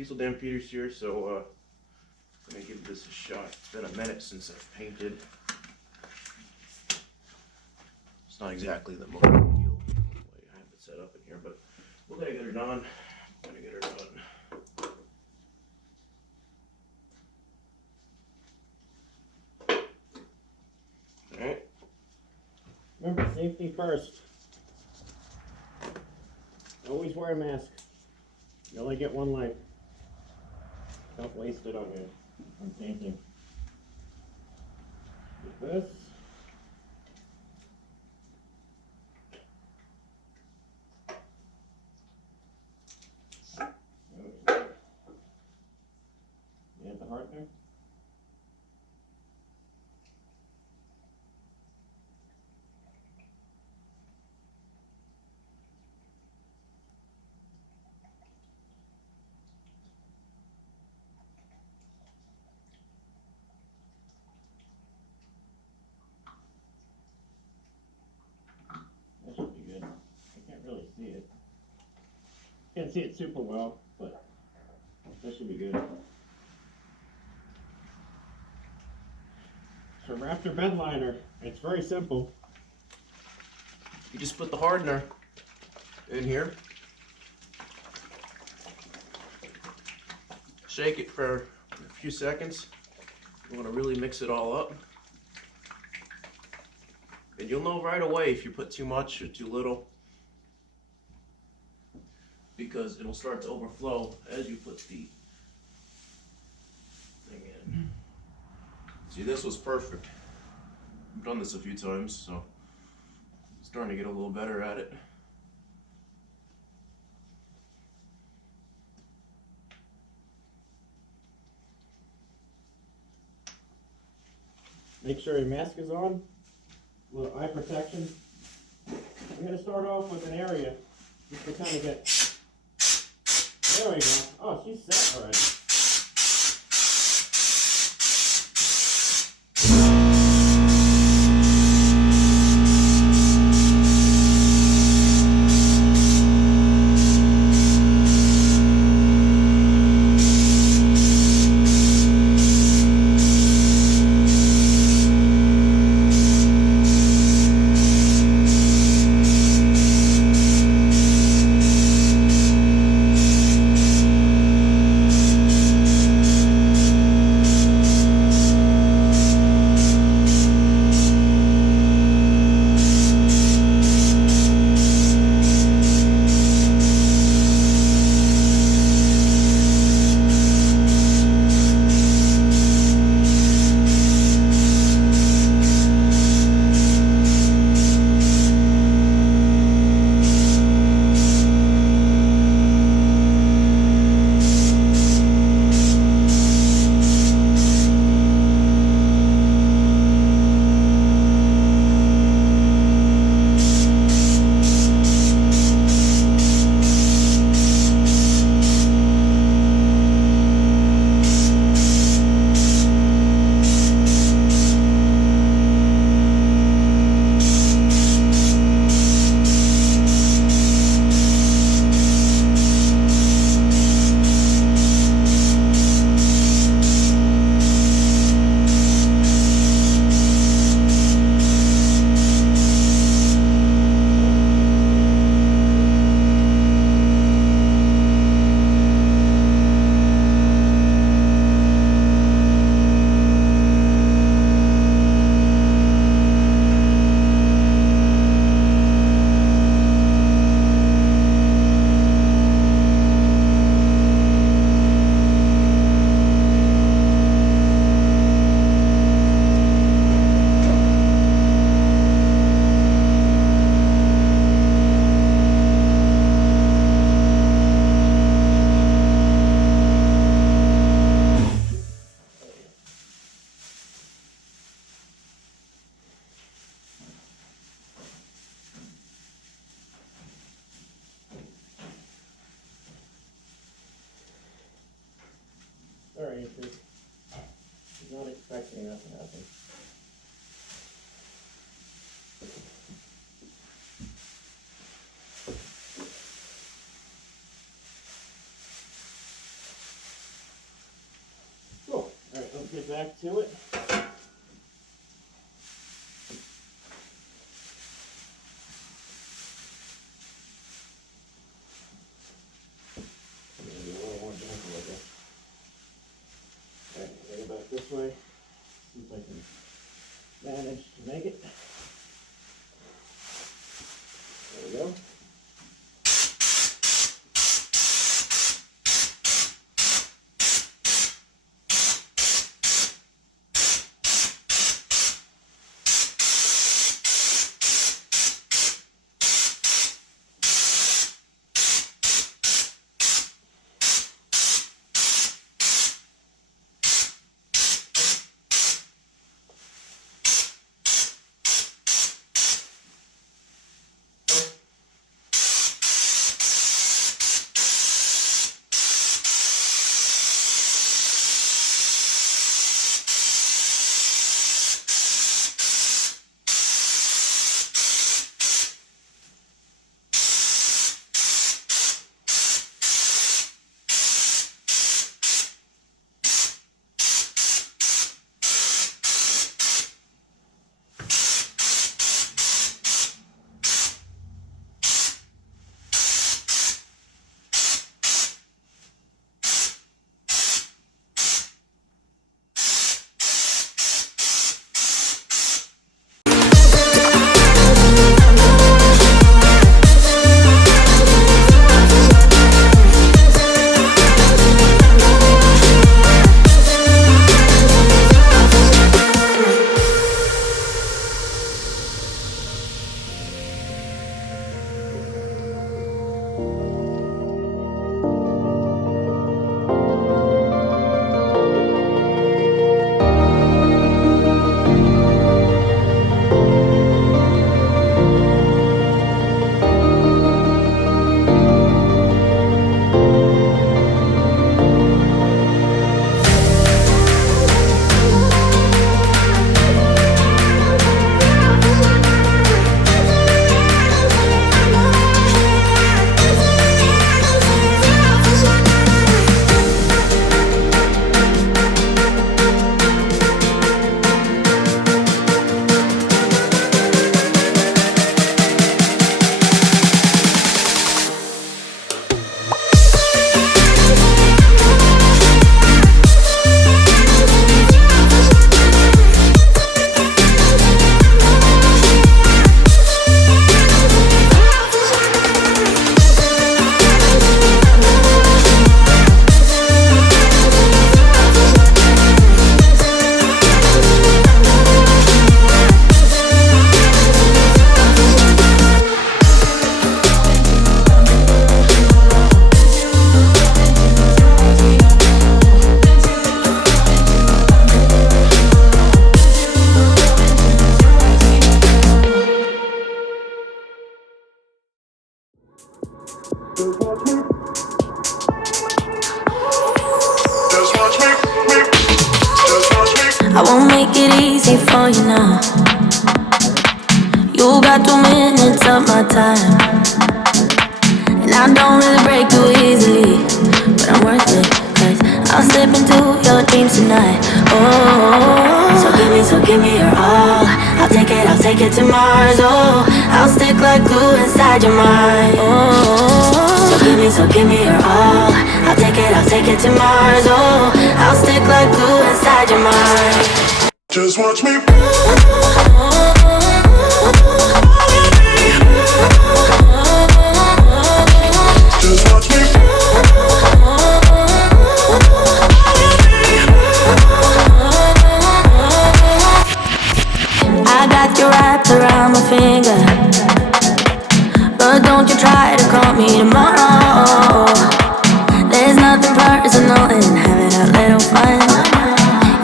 Diesel Dampeders here, so I'm gonna give this a shot. It's been a minute since I've painted. It's not exactly the most ideal way I have it set up in here, but we're gonna get her done. Alright. Remember, safety first. Always wear a mask. You only get one life. Don't waste it on painting. With this. Okay. You have the heart there? That should be good. I can't really see it. Can't see it super well, but that should be good. So Raptor Bedliner, it's very simple. You just put the hardener in here. Shake it for a few seconds. You want to really mix it all up. And you'll know right away if you put too much or too little, because it'll start to overflow as you put the thing in. See, this was perfect. I've done this a few times, so I'm starting to get a little better at it. Make sure your mask is on. A little eye protection. I'm going to start off with an area just to kind of get. There we go. Oh, she's set already. Sorry, she's not expecting that to happen. get back to it. Maybe a little more gentle, I guess. Alright, go back this way. See if I can manage to make it. There we go. I won't make it easy for you now. You got 2 minutes of my time, and I don't really break too easily, but I'm worth it, 'cause I'll slip into your dreams tonight. Oh, so give me your all. I'll take it to Mars. Oh, I'll stick like glue inside your mind. Oh, so give me your all. I'll take it to Mars. Oh, I'll stick like glue inside your mind. Just watch me. Just watch me. I got you wrapped around my finger, but don't you try to call me tomorrow. There's nothing personal in having a little fun.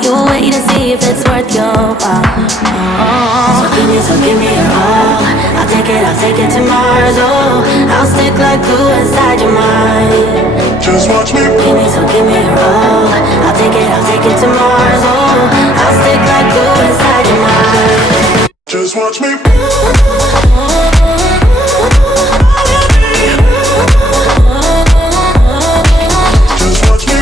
You wait and see if it's worth your while. Oh. So give me your all. I'll take it to Mars. Oh, I'll stick like glue inside your mind. Just watch me. Give me your all. I'll take it to Mars. Oh, I'll stick like glue inside your mind. Just watch me. Just watch me.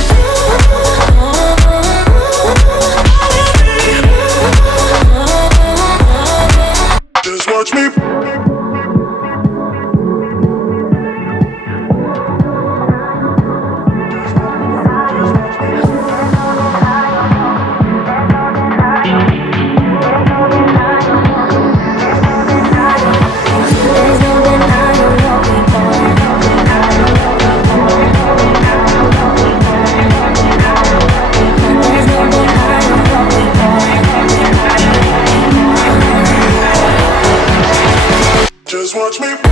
Just watch me.